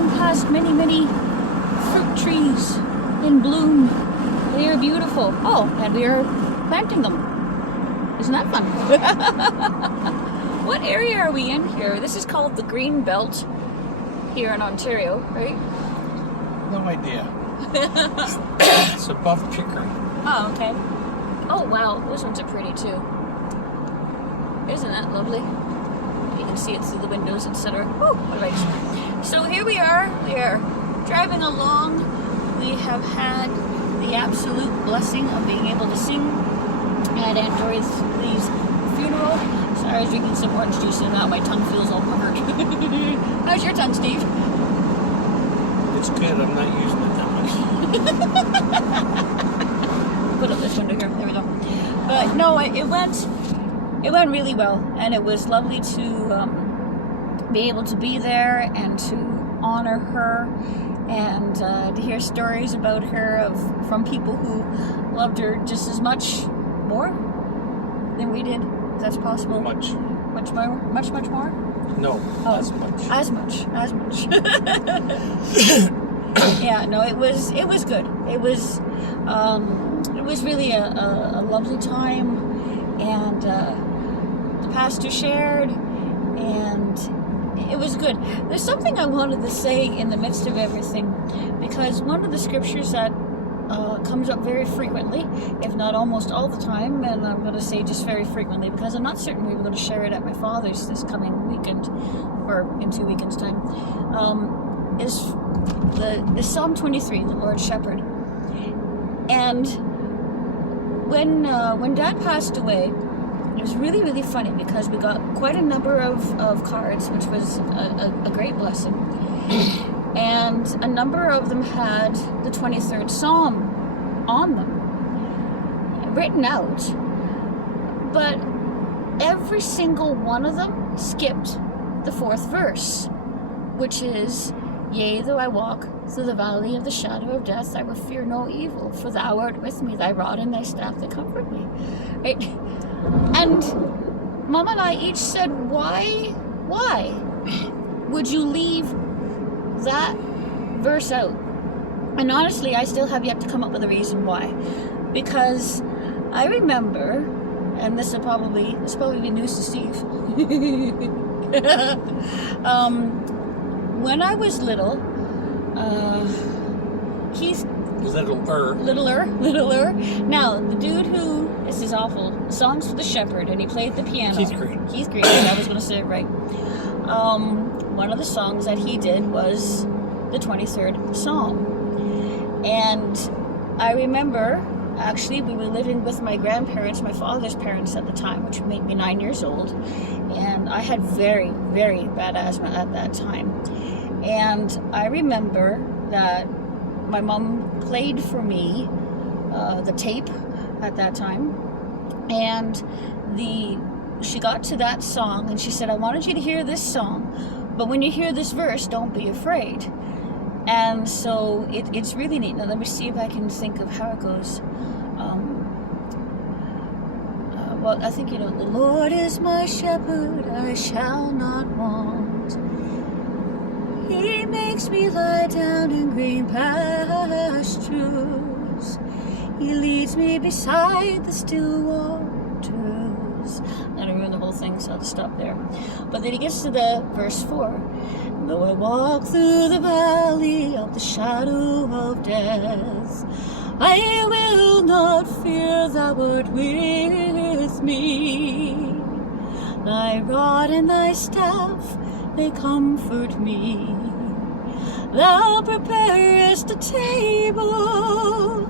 driving past many, many fruit trees in bloom. They are beautiful. Oh, and we are planting them. Isn't that fun? What area are we in here? This is called the Green Belt here in Ontario, right? No idea. It's above Pickering. Oh, okay. Oh, wow. Those ones are pretty, too. Isn't that lovely? You can see it through the windows, etc. Oh, what nice. So here we are. We are driving along. We have had the absolute blessing of being able to sing at Aunt Dorothy's funeral. Sorry, I was drinking some orange juice and now my tongue feels all puckered. How's your tongue, Steve? It's good. I'm not using it that much. Put up this window here. There we go. But no, it went really well, and it was lovely to be able to be there and to honor her and to hear stories about her from people who loved her just as much more than we did. If that's possible. Much more. No, as much. As much. Yeah, no, it was good. It was really a lovely time, and the pastor shared, and it was good. There's something I wanted to say in the midst of everything, because one of the scriptures that comes up very frequently, if not almost all the time, and I'm going to say just very frequently because I'm not certain we were going to share it at my father's this coming weekend, or in 2 weekends' time, is the Psalm 23, the Lord's Shepherd. And when Dad passed away, it was really, really funny because we got quite a number of cards, which was a great blessing. And a number of them had the 23rd Psalm on them, written out. But every single one of them skipped the 4th verse, which is, "Yea, though I walk through the valley of the shadow of death, I will fear no evil, for thou art with me, thy rod and thy staff, they comfort me." Right? And Mom and I each said, why would you leave that verse out? And honestly, I still have yet to come up with a reason why. Because I remember, and this will probably be news to Steve. When I was little, he's littler. Now, the dude who, this is awful, Songs for the Shepherd, and he played the piano. Keith Green, I was going to say it right. One of the songs that he did was the 23rd Psalm. And I remember, actually, we were living with my grandparents, my father's parents at the time, which would make me 9 years old. And I had very, very bad asthma at that time. And I remember that my mom played for me the tape at that time. And she got to that song and she said, "I wanted you to hear this song, but when you hear this verse, don't be afraid." And so it's really neat. Now let me see if I can think of how it goes. Well, I think, "The Lord is my shepherd, I shall not want. He makes me lie down in green pastures. He leads me beside the still waters." I don't ruin the whole thing, so I'll just stop there. But then he gets to the verse 4. "Though I walk through the valley of the shadow of death, I will not fear, thou art with me. Thy rod and thy staff, they comfort me. Thou preparest a table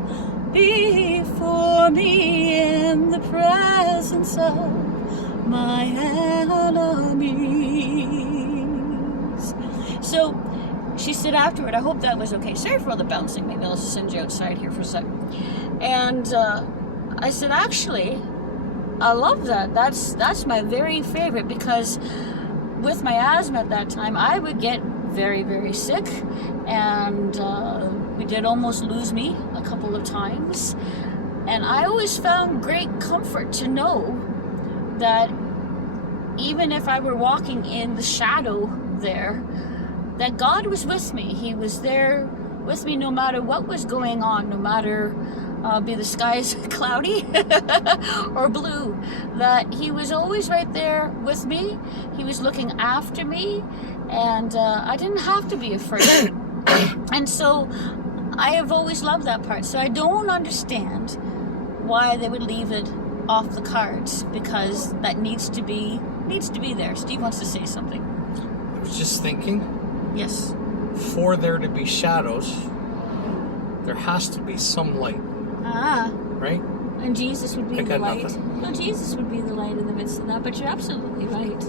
before me in the presence of my enemies." So she said afterward, I hope that was okay. Sorry for all the bouncing. Maybe I'll just send you outside here for a second. And I said, actually, I love that. That's my very favorite, because with my asthma at that time, I would get very, very sick, and we did almost lose me a couple of times. And I always found great comfort to know that even if I were walking in the shadow there, that God was with me. He was there with me no matter what was going on, no matter be the skies cloudy or blue, that he was always right there with me. He was looking after me, and I didn't have to be afraid. And so I have always loved that part. So I don't understand why they would leave it off the cards, because that needs to be there. Steve wants to say something. I was just thinking, Yes. for there to be shadows, there has to be some light, Ah. right? And Jesus would be I the got light. nothing. No, Jesus would be the light in the midst of that, but you're absolutely right.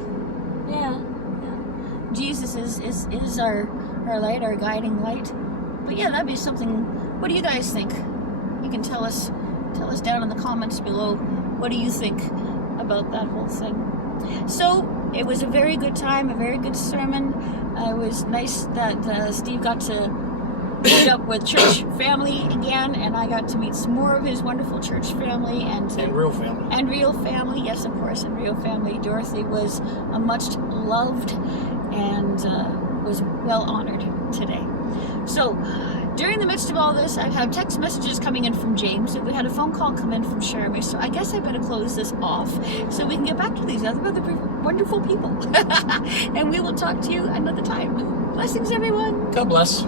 Yeah. Jesus is our light, our guiding light. But yeah, that'd be something. What do you guys think? You can tell us down in the comments below. What do you think about that whole thing? So it was a very good time, a very good sermon. It was nice that Steve got to meet up with church family again, and I got to meet some more of his wonderful church family and real family. And real family, yes, of course, and real family. Dorothy was much loved and was well honored today. So during the midst of all this, I've had text messages coming in from James, and we had a phone call come in from Jeremy. So I guess I better close this off so we can get back to these other wonderful people. And we will talk to you another time. Blessings, everyone. God bless.